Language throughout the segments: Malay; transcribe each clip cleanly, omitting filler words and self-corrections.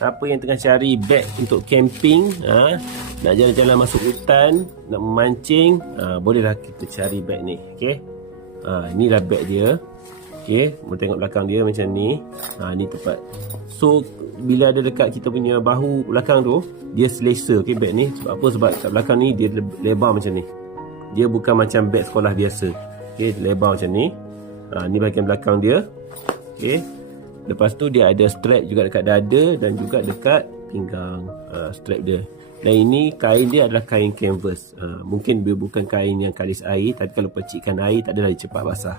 Siapa yang tengah cari beg untuk camping, nak jalan-jalan masuk hutan, nak memancing, bolehlah kita cari beg ni. Okey. Inilah beg dia. Okey, boleh tengok belakang dia macam ni. Ni tempat. So bila ada dekat kita punya bahu belakang tu, dia selesa. Okey, beg ni. Sebab apa? Sebab kat belakang ni dia lebar macam ni. Dia bukan macam beg sekolah biasa. Okey, lebar macam ni. Ni bahagian belakang dia. Okey. Lepas tu dia ada strap juga dekat dada dan juga dekat pinggang, strap dia. Dan ini kain dia adalah kain canvas. Mungkin dia bukan kain yang kalis air, tapi kalau percikkan air tak adalah cepat basah.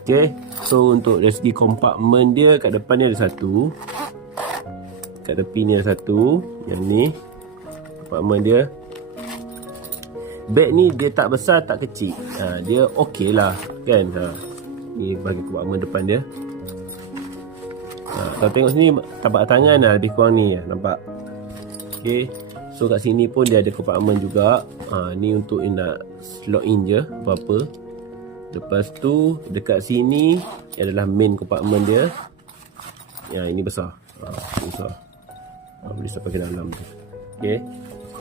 Okey. So untuk dari segi kompartmen dia, kat depan ni ada satu, kat tepi ni ada satu. Yang ni kompartmen dia. Beg ni dia tak besar tak kecil. Dia okey lah kan. Ni bagi kompartmen depan dia. Kalau tengok sini tapak tangan lah, lebih kurang ni nampak. Okey. So kat sini pun dia ada kompartmen juga. Ni untuk nak slot in je apa-apa. Lepas tu dekat sini adalah main kompartmen dia. Ini besar. Besar. Boleh sampai ke dalam tu. Okey.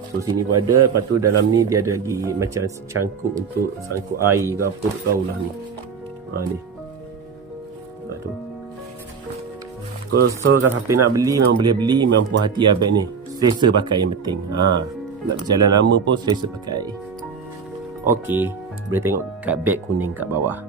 So sini pun ada. Lepas tu dalam ni dia ada lagi macam cangkuk untuk sangkut air ke apa, tak tahulah ni. Ni. Tu. So kalau siapa nak beli, memang boleh beli. Memang puas hati lah beg ni. Selesa pakai yang penting. Nak berjalan lama pun selesa pakai. Okey. Boleh tengok kat beg kuning kat bawah.